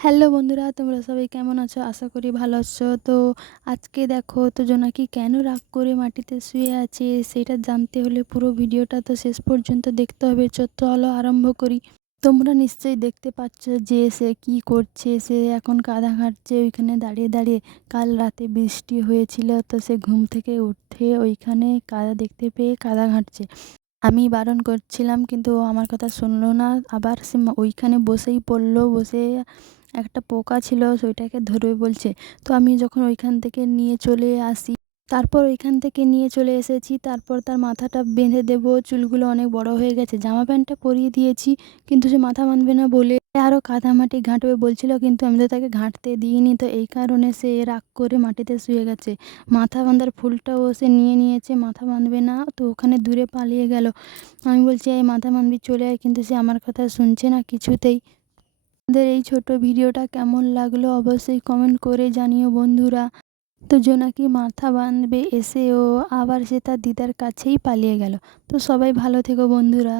Hello বন্ধুরা, তোমরা সবাই কেমন আছো? আশা করি ভালো আছো। তো আজকে দেখো তো জোনাকি কেন রাগ করে মাটিতে শুয়ে আছে সেটা জানতে হলে পুরো ভিডিওটা তো শেষ পর্যন্ত দেখতে হবে। চলো আরম্ভ করি। তোমরা নিশ্চয়ই দেখতে পাচ্ছ যে সে কি করছে। সে এখন কাদা ঘাঁটছে, ওইখানে দাঁড়িয়ে দাঁড়িয়ে কাল রাতে বৃষ্টি হয়েছিল, তো সে ঘুম থেকে উঠে ওইখানে কাদা দেখতে পেয়ে কাদা ঘাঁটছে। আমি বারণ করছিলাম, কিন্তু আমার কথা শুনলো না। আবার সে ওইখানে বসেই পড়ল, বসে একটা পোকা ছিল, সেটাকে ধরবে বলছে। তো আমি যখন ওইখান থেকে নিয়ে চলে আসি, তারপর ওইখান থেকে নিয়ে চলে এসেছি, তারপর তার মাথাটা বেঁধে দেব, চুলগুলো অনেক বড় হয়ে গেছে, জামা প্যান্টটা পরিয়ে দিয়েছি, কিন্তু সে মাথা বাঁধবে না বলে আরও কাদা মাটি ঘাঁটবে বলছিল, কিন্তু আমি তো তাকে ঘাঁটতে দিইনি। তো এই কারণে সে রাগ করে মাটিতে শুয়ে গেছে। মাথা বাঁধার ফুলটাও সে নিয়ে নিয়েছে, মাথা বাঁধবে না, তো ওখানে দূরে পালিয়ে গেল। আমি বলছি, এই মাথা বাঁধবি চলে আয়। কিন্তু সে আমার কথা শুনছে না কিছুতেই। আমাদের এই ছোট ভিডিওটা কেমন লাগল অবশ্যই কমেন্ট করে জানিও বন্ধুরা। তো জোনাকি মাথা বাঁধবে এসে ও আবার সে তার দিদার কাছেই পালিয়ে গেল। তো সবাই ভালো থেকো বন্ধুরা।